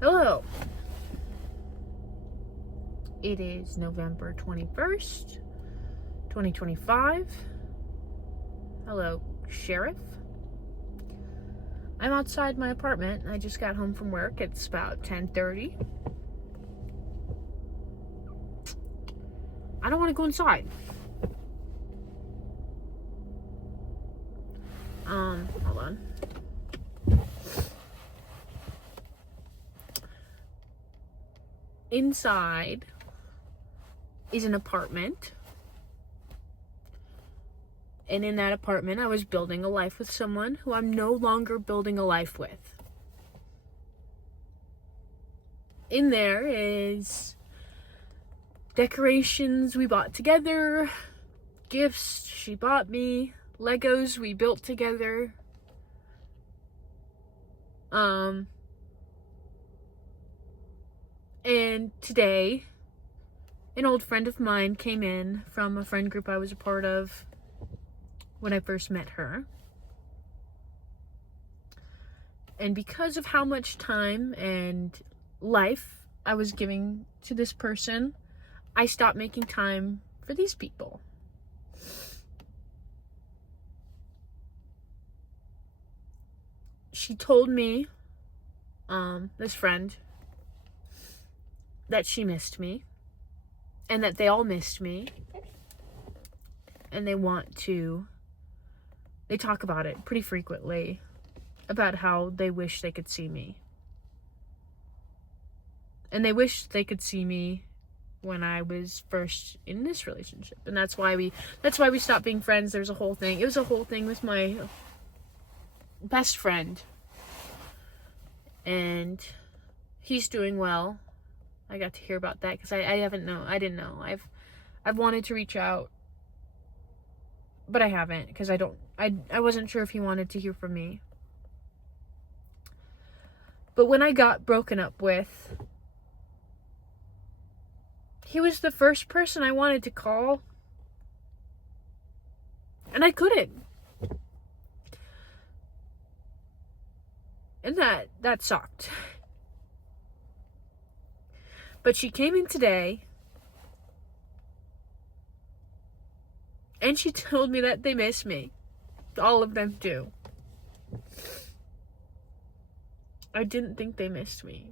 Hello. It is November 21st, 2025. Hello, Sheriff. I'm outside my apartment. I just got home from work. It's about 10:30. I don't want to go inside. Hold on. Inside is an apartment. And in that apartment, I was building a life with someone who I'm no longer building a life with. In there is decorations we bought together, gifts she bought me, Legos we built together. And today, an old friend of mine came in from a friend group I was a part of when I first met her. And because of how much time and life I was giving to this person, I stopped making time for these people. She told me, this friend, that she missed me and that they all missed me and they talk about it pretty frequently, about how they wish they could see me. And they wish they could see me when I was first in this relationship. And that's why we stopped being friends. It was a whole thing with my best friend. And he's doing well. I got to hear about that because I didn't know. I've wanted to reach out, but I haven't because I wasn't sure if he wanted to hear from me. But when I got broken up with, he was the first person I wanted to call, and I couldn't. And that sucked. But she came in today, and she told me that they miss me. All of them do. I didn't think they missed me.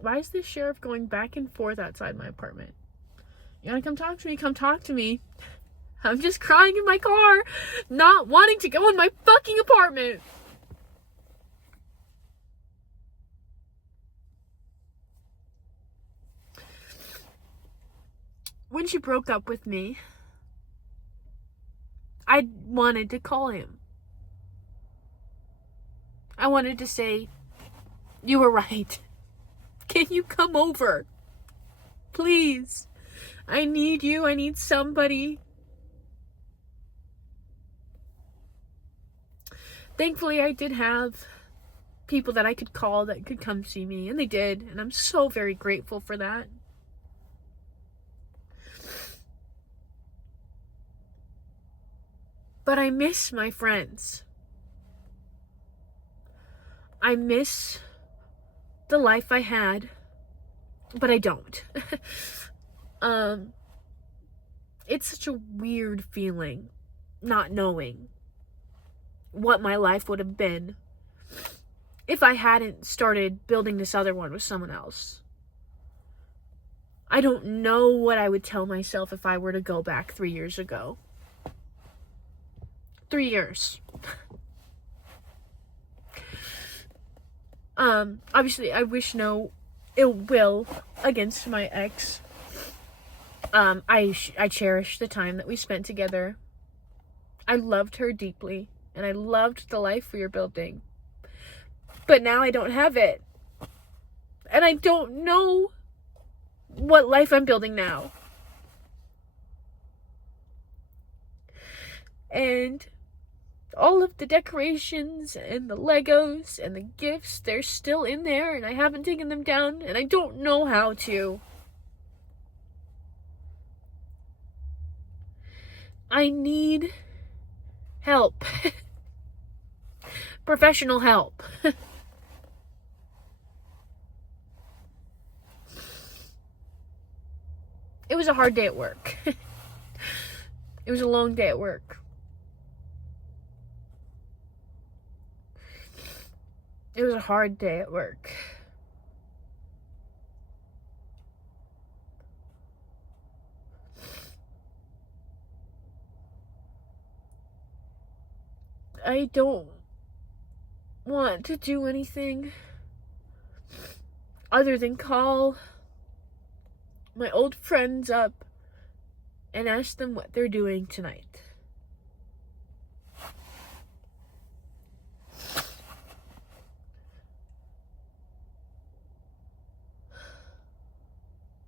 Why is this sheriff going back and forth outside my apartment? You wanna come talk to me? Come talk to me. I'm just crying in my car, not wanting to go in my fucking apartment. When she broke up with me, I wanted to call him. I wanted to say, you were right. Can you come over? Please. I need you. I need somebody. Thankfully, I did have people that I could call that could come see me, and they did, and I'm so very grateful for that. But I miss my friends. I miss the life I had, but I don't. It's such a weird feeling, not knowing what my life would have been if I hadn't started building this other one with someone else. I don't know what I would tell myself if I were to go back 3 years ago. 3 years. Obviously, I wish no ill will against my ex. I cherish the time that we spent together. I loved her deeply, and I loved the life we were building. But now I don't have it. And I don't know what life I'm building now. And all of the decorations and the Legos and the gifts, they're still in there, and I haven't taken them down, and I don't know how to. I need help. Professional help. was a hard day at work. It was a long day at work. It was a hard day at work. I don't want to do anything other than call my old friends up and ask them what they're doing tonight.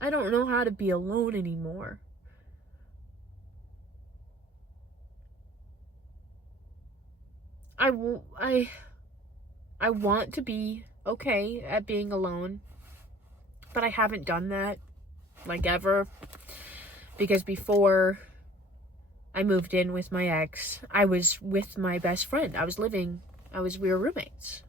I don't know how to be alone anymore. I want to be okay at being alone, but I haven't done that, like, ever. Because before I moved in with my ex, I was with my best friend. We were roommates.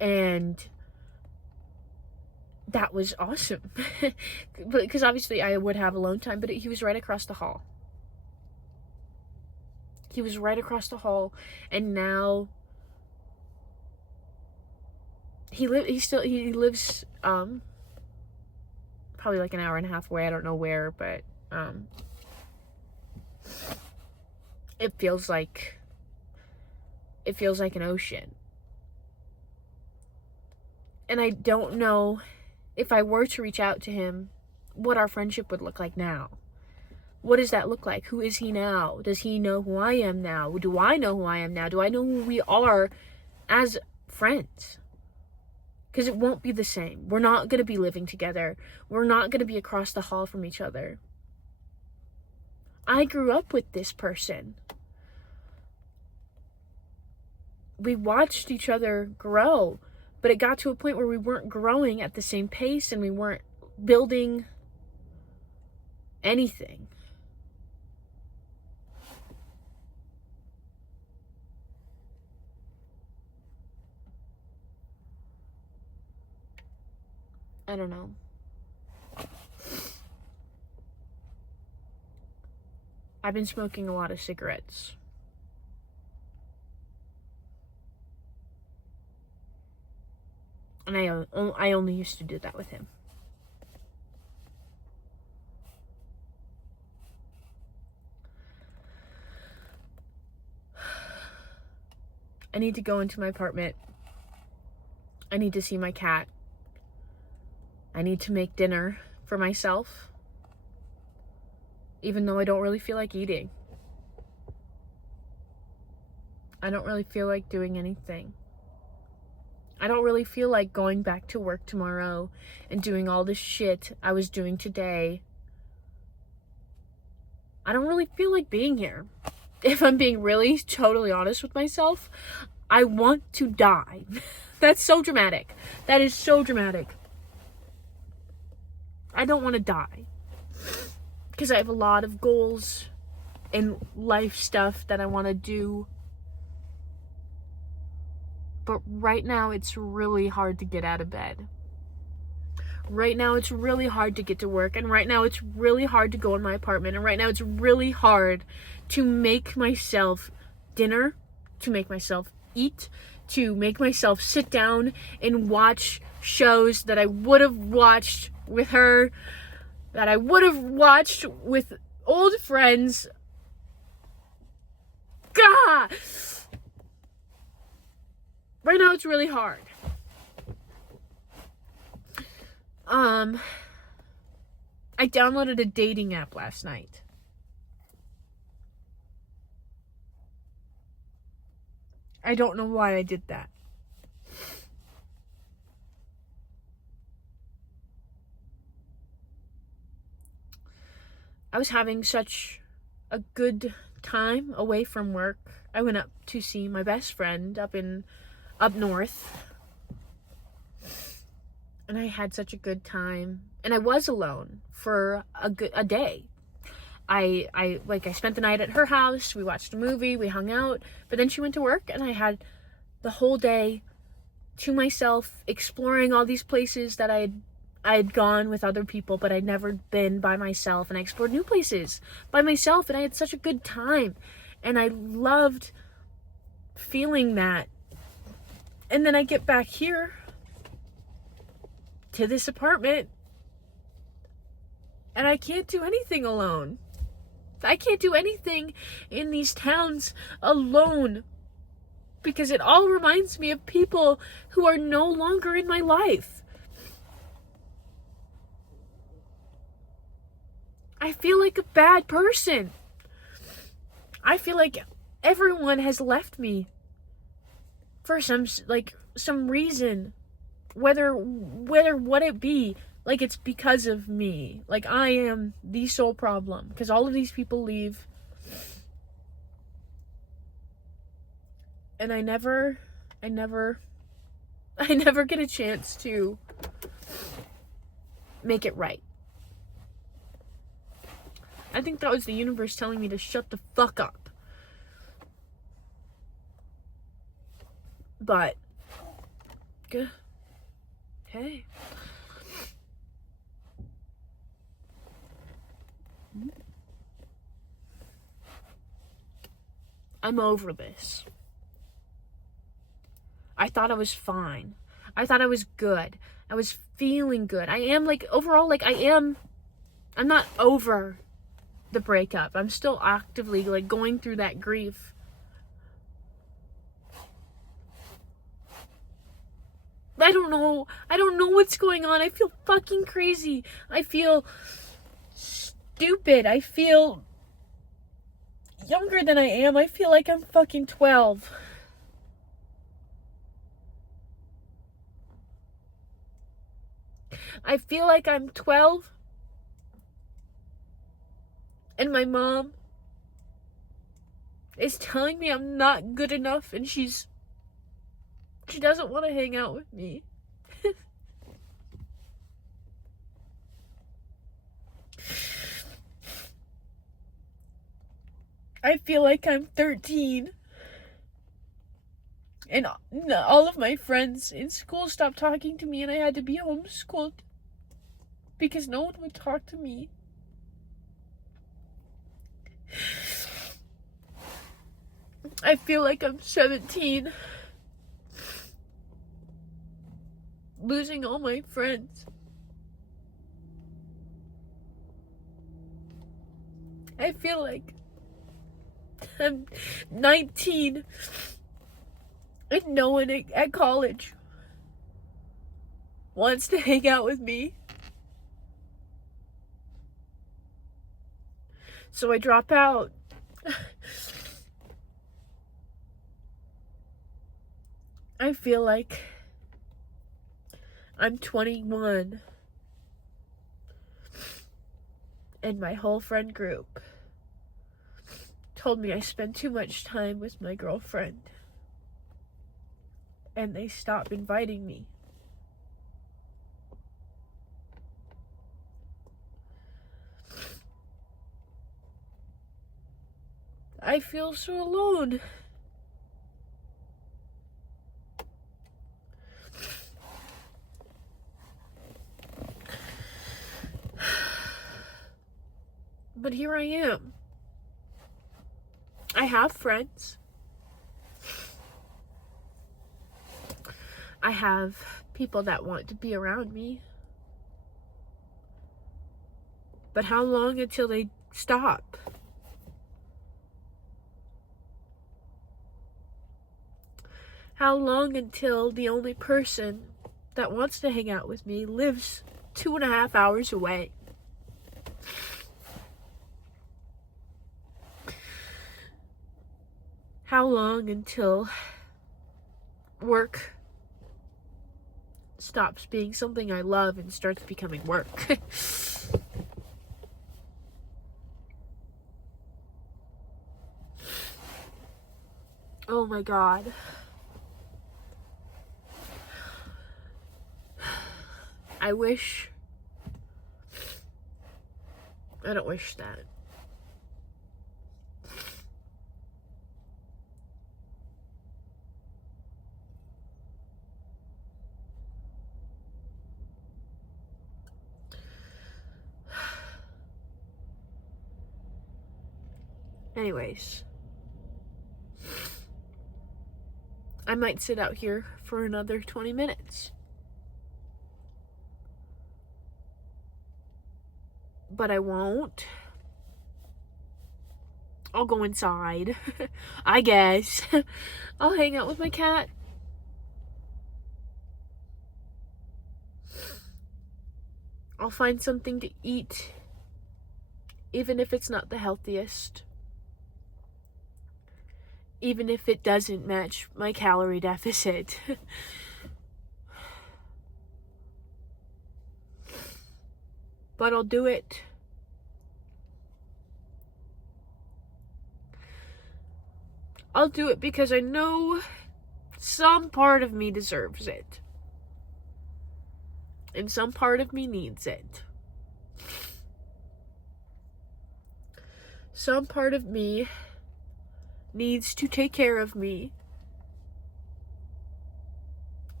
And that was awesome. Because obviously I would have alone time, but he was right across the hall. He was right across the hall, and now he lives probably like an hour and a half away. I don't know where, but it feels like an ocean. And I don't know if I were to reach out to him, what our friendship would look like now. What does that look like? Who is he now? Does he know who I am now? Do I know who I am now? Do I know who we are as friends? Because it won't be the same. We're not going to be living together. We're not going to be across the hall from each other. I grew up with this person. We watched each other grow, but it got to a point where we weren't growing at the same pace and we weren't building anything. I don't know. I've been smoking a lot of cigarettes. And I only used to do that with him. I need to go into my apartment. I need to see my cat. I need to make dinner for myself, even though I don't really feel like eating. I don't really feel like doing anything. I don't really feel like going back to work tomorrow and doing all this shit I was doing today. I don't really feel like being here. If I'm being really totally honest with myself, I want to die. That's so dramatic. That is so dramatic. I don't want to die. Because I have a lot of goals and life stuff that I want to do. But right now, it's really hard to get out of bed. Right now, it's really hard to get to work. And right now, it's really hard to go in my apartment. And right now, it's really hard to make myself dinner, to make myself eat, to make myself sit down and watch shows that I would have watched with her, that I would have watched with old friends. God! Right now, it's really hard. I downloaded a dating app last night. I don't know why I did that. I was having such a good time away from work. I went up to see my best friend up north. And I had such a good time. And I was alone for a day. I spent the night at her house. We watched a movie. We hung out. But then she went to work, and I had the whole day to myself, exploring all these places that I had I had gone with other people, but I'd never been by myself, and I explored new places by myself, and I had such a good time, and I loved feeling that. And then I get back here to this apartment, and I can't do anything alone. I can't do anything in these towns alone, because it all reminds me of people who are no longer in my life. I feel like a bad person. I feel like everyone has left me for some reason, whether what it be, like it's because of me. Like I am the sole problem, because all of these people leave, and I never get a chance to make it right. I think that was the universe telling me to shut the fuck up. But, hey. I'm over this. I thought I was fine. I thought I was good. I was feeling good. I am, like, overall, like, I'm not over the breakup. I'm still actively, like, going through that grief. I don't know what's going on. I feel fucking crazy. I feel stupid. I feel younger than I am. I feel like I'm fucking 12. I feel like I'm 12, and my mom is telling me I'm not good enough, and she doesn't want to hang out with me. I feel like I'm 13, and all of my friends in school stopped talking to me, and I had to be homeschooled because no one would talk to me. I feel like I'm 17, losing all my friends. I feel like I'm 19 and no one at college wants to hang out with me. So I drop out. I feel like I'm 21 and my whole friend group told me I spend too much time with my girlfriend, and they stopped inviting me. I feel so alone. But here I am. I have friends. I have people that want to be around me. But how long until they stop? How long until the only person that wants to hang out with me lives 2.5 hours away? How long until work stops being something I love and starts becoming work? Oh my God. I don't wish that. Anyways, I might sit out here for another 20 minutes. But I won't. I'll go inside. I guess. I'll hang out with my cat. I'll find something to eat, even if it's not the healthiest. Even if it doesn't match my calorie deficit. But I'll do it. I'll do it because I know some part of me deserves it. And some part of me needs it. Some part of me needs to take care of me.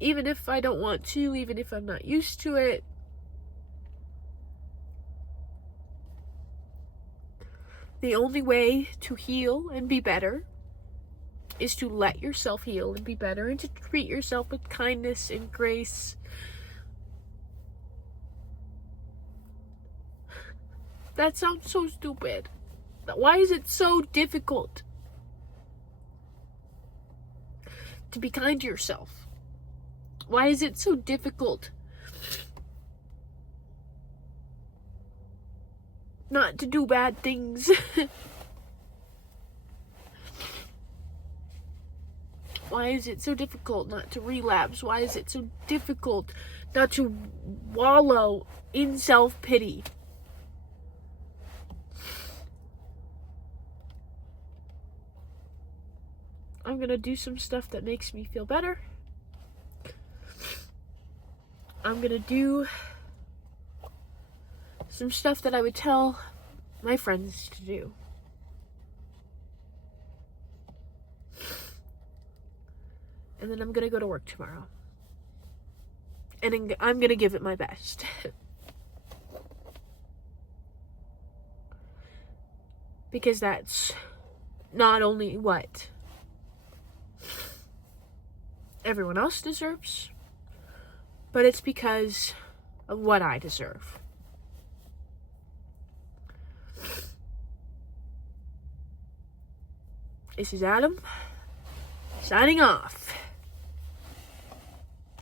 Even if I don't want to, even if I'm not used to it. The only way to heal and be better is to let yourself heal and be better, and to treat yourself with kindness and grace. That sounds so stupid. Why is it so difficult to be kind to yourself? Why is it so difficult not to do bad things? Why is it so difficult not to relapse? Why is it so difficult not to wallow in self-pity? I'm gonna do some stuff that makes me feel better. I'm gonna do some stuff that I would tell my friends to do. And then I'm gonna go to work tomorrow. And I'm gonna give it my best. Because that's not only what everyone else deserves, but it's because of what I deserve. This is Adam, signing off.